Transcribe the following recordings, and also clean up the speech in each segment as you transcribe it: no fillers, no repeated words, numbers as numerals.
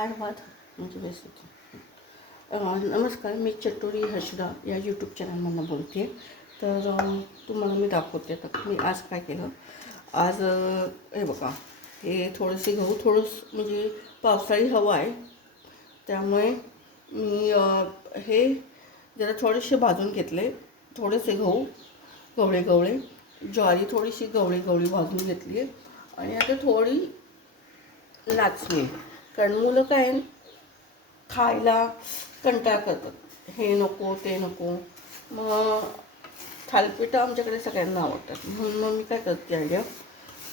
हायवाद म्हणजे रेसिपी. नमस्कार, मी चटोरी हर्षदा या यूट्यूब चॅनलमधून बोलते. तर तुम्हाला मी दाखवते आता मी आज काय केलं. आज हे बघा, हे थोडेसे गहू म्हणजे पावसाळी हवा आहे त्यामुळे मी हे जरा थोडेसे भाजून घेतले. थोडेसे गहू गवळे गवळे, ज्वारी थोडीशी गवळी गवळी भाजून घेतली आहे. आणि आता थोडी नाचणी, कारण मुलं काय खायला कंटाळा करतात, हे नको ते नको. मग थालीपीठं आमच्याकडे सगळ्यांना आवडतात, म्हणून मग मी काय करते आयडिया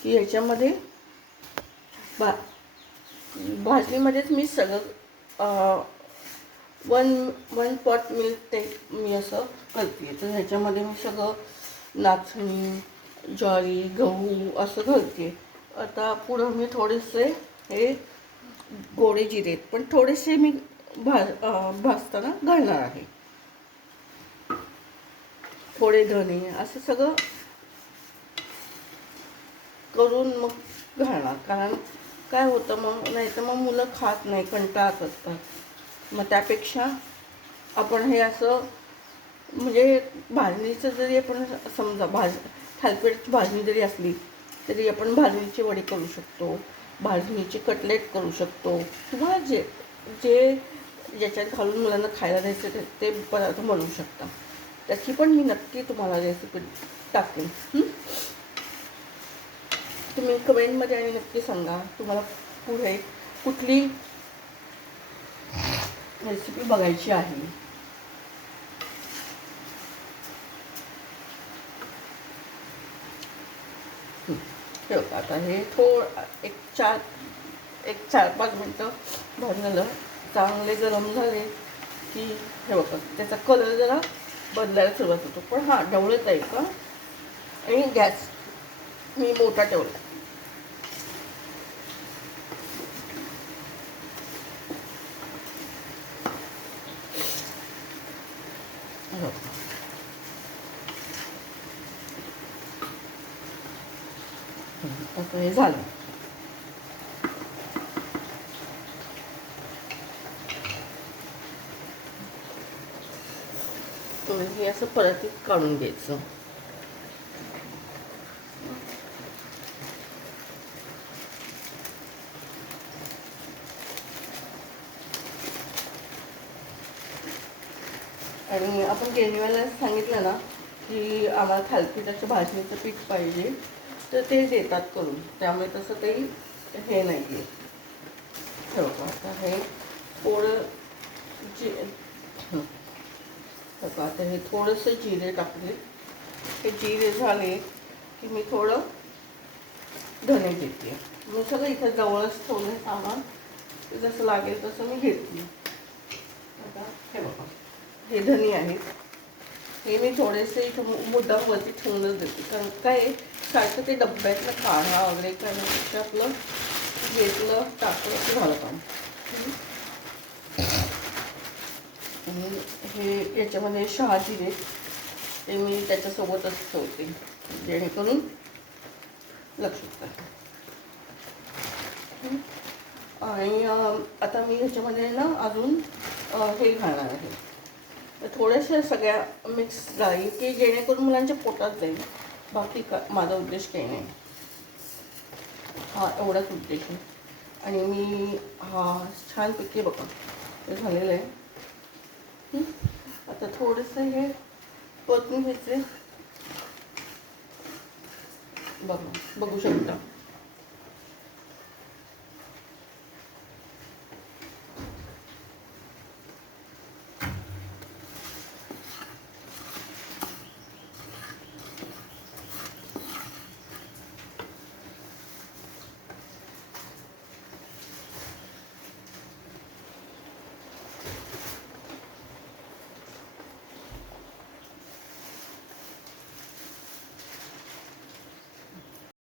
की याच्यामध्ये भाजणीमध्येच मी सगळं वन वन पॉट मिल्क ते मी असं घालते. तर ह्याच्यामध्ये मी सगळं नाचणी, ज्वारी, गहू असं घालते. आता पुढं मी थोडेसे हे गोडे जिरे पण थोडेसे मी भाजताना घालणार आहे. थोडे धणे असं सगळं करून मग घालणार. कारण काय होतं मग, नाही तर मग मुलं खात नाही, कंटाळा करतात. मग त्यापेक्षा आपण हे असं म्हणजे भाजणीचं जरी आपण समजा थालीपीठाची भाजणी जरी असली तरी आपण भाजणीची वडी करू शकतो, भाजणीचे कटलेट करू शकतो. तुम्हाला जे जे ज्याच्यात घालून मुलांना खायला द्यायचं ते पदार्थ बनवू शकता. त्याची पण मी नक्की तुम्हाला रेसिपी टाकेन. तुम्ही कमेंटमध्ये आणि नक्की सांगा तुम्हाला पुढे कुठली रेसिपी बघायची आहे. ठेवता आता हे एक 4-5 मिनटं भाजलं, चांगले गरम झाले की हे बघा त्याचा कलर जरा बदलायला सुरुवात होतो. पण हां, ढवळत आहे का. आणि गॅस मी मोठा ठेवला. आता हे झालं. हे असं परतीत काढून घ्यायचं. आणि आपण गिरणीवाल्याला सांगितलं ना की आम्हाला थालीपीठाच्या भाजणीचं पीठ पाहिजे, तर ते देतात करून. त्यामुळे तसं काही हे नाही आहे. ठेवतो आता हे थोडं आता हे थोडंसं जिरे टाकले. हे जिरे झाले की मी थोडं धने घेते. मी सगळं इथं जवळच ठेवलं सामान, जसं लागेल तसं मी घेतली. आता हे बघा, हे धने आहेत. हे मी थोडेसे इथं मुद्दामवरती ठेवूनच देते, कारण काय सारखं ते डब्यातलं काढा वगैरे करण्यापेक्षा आपलं घेतलं टाकलं की झालं काम. आणि हे याच्यामध्ये शहाजिरे ते मी त्याच्यासोबतच ठेवते, जेणेकरून लक्षात राहते. आणि आता मी ह्याच्यामध्ये ना अजून हे घालणार आहे, थोड्याशा सगळ्या मिक्स डाळी की जेणेकरून मुलांच्या पोटात जाईल. बाकी माझा उद्देश काही नाही, हा एवढाच उद्देश आहे. आणि मी छानपैकी बघा हे झालेलं आहे. आता थोडंसं हे परतून घ्यायचे. बघू शकता